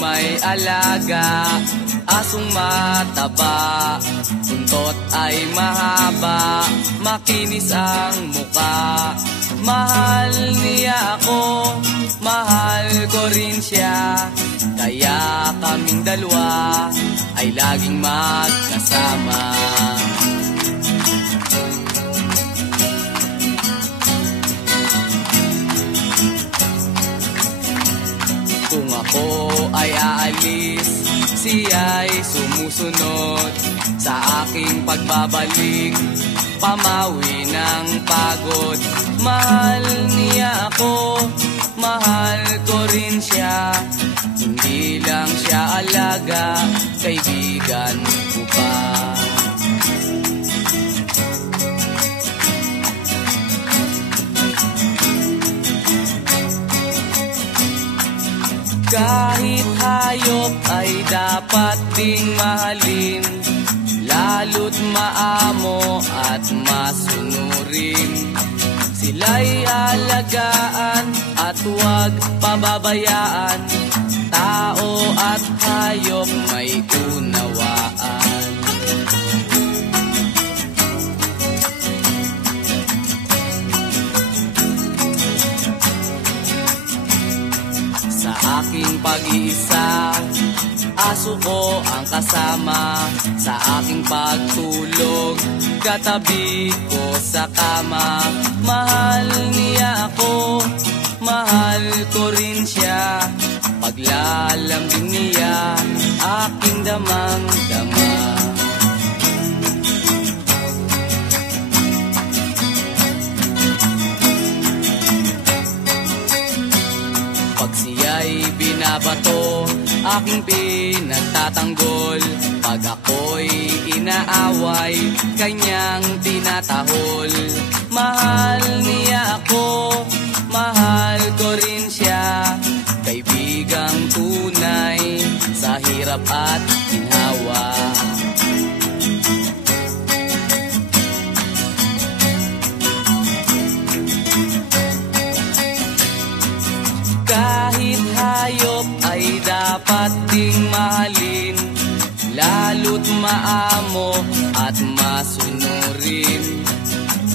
may alaga, asong mataba, buntot ay mahaba, makinis ang muka. Mahal niya ako, mahal ko rin siya, kaya kaming dalawa ay laging magkasama. Kung ako ay aalis, siya'y sumusunod sa aking pagbabalik, pamawi ng pagod. Mahal niya ako, mahal ko rin siya, hindi lang siya alaga, kaibigan ko pa. Kahit hayop ay dapat ding mahalin, lalo't maamo at masunurin. Sila'y alagaan at huwag pababayaan, tao at hayop may unawaan. Sa aking pag-iisa, aso ko ang kasama, sa aking pagtulog, katabi ko sa kama. Mahal niya ako, mahal ko rin siya, paglalambing niya, aking damang-dama. Pag siya'y binabato, aking pinagtatanggol, pag ako'y inaaway, kanyang tinatahol. Mahal niya ako, mahal ko rin siya, kaibigang tunay sa hirap at ginhawa. Kahit hayop ay dapat ding mahalin, lalo't maamo at masunurin.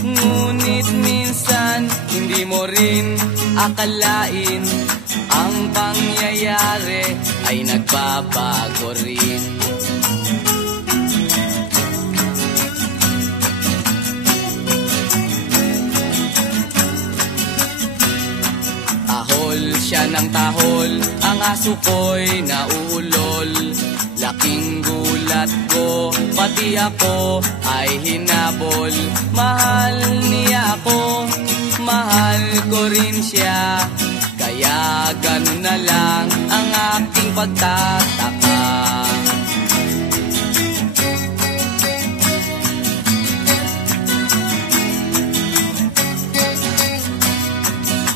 Ngunit minsan hindi mo rin akalain, ang pangyayari ay nagbabago rin. Tahol siya ng tahol, ang aso ko'y nauulol. Laking gulat ko, pati ako ay hinabol. Mahal niya ako, mahal ko rin siya, kaya ganun na lang ang aking pagtataka.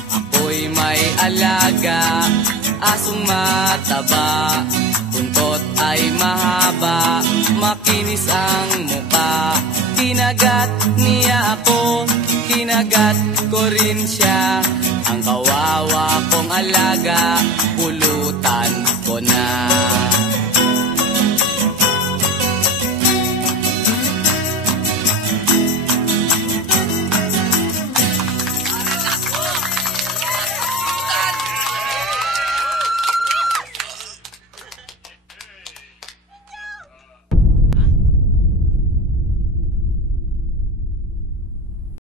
Ako'y may alaga, asong mataba, buntot ay mahaba,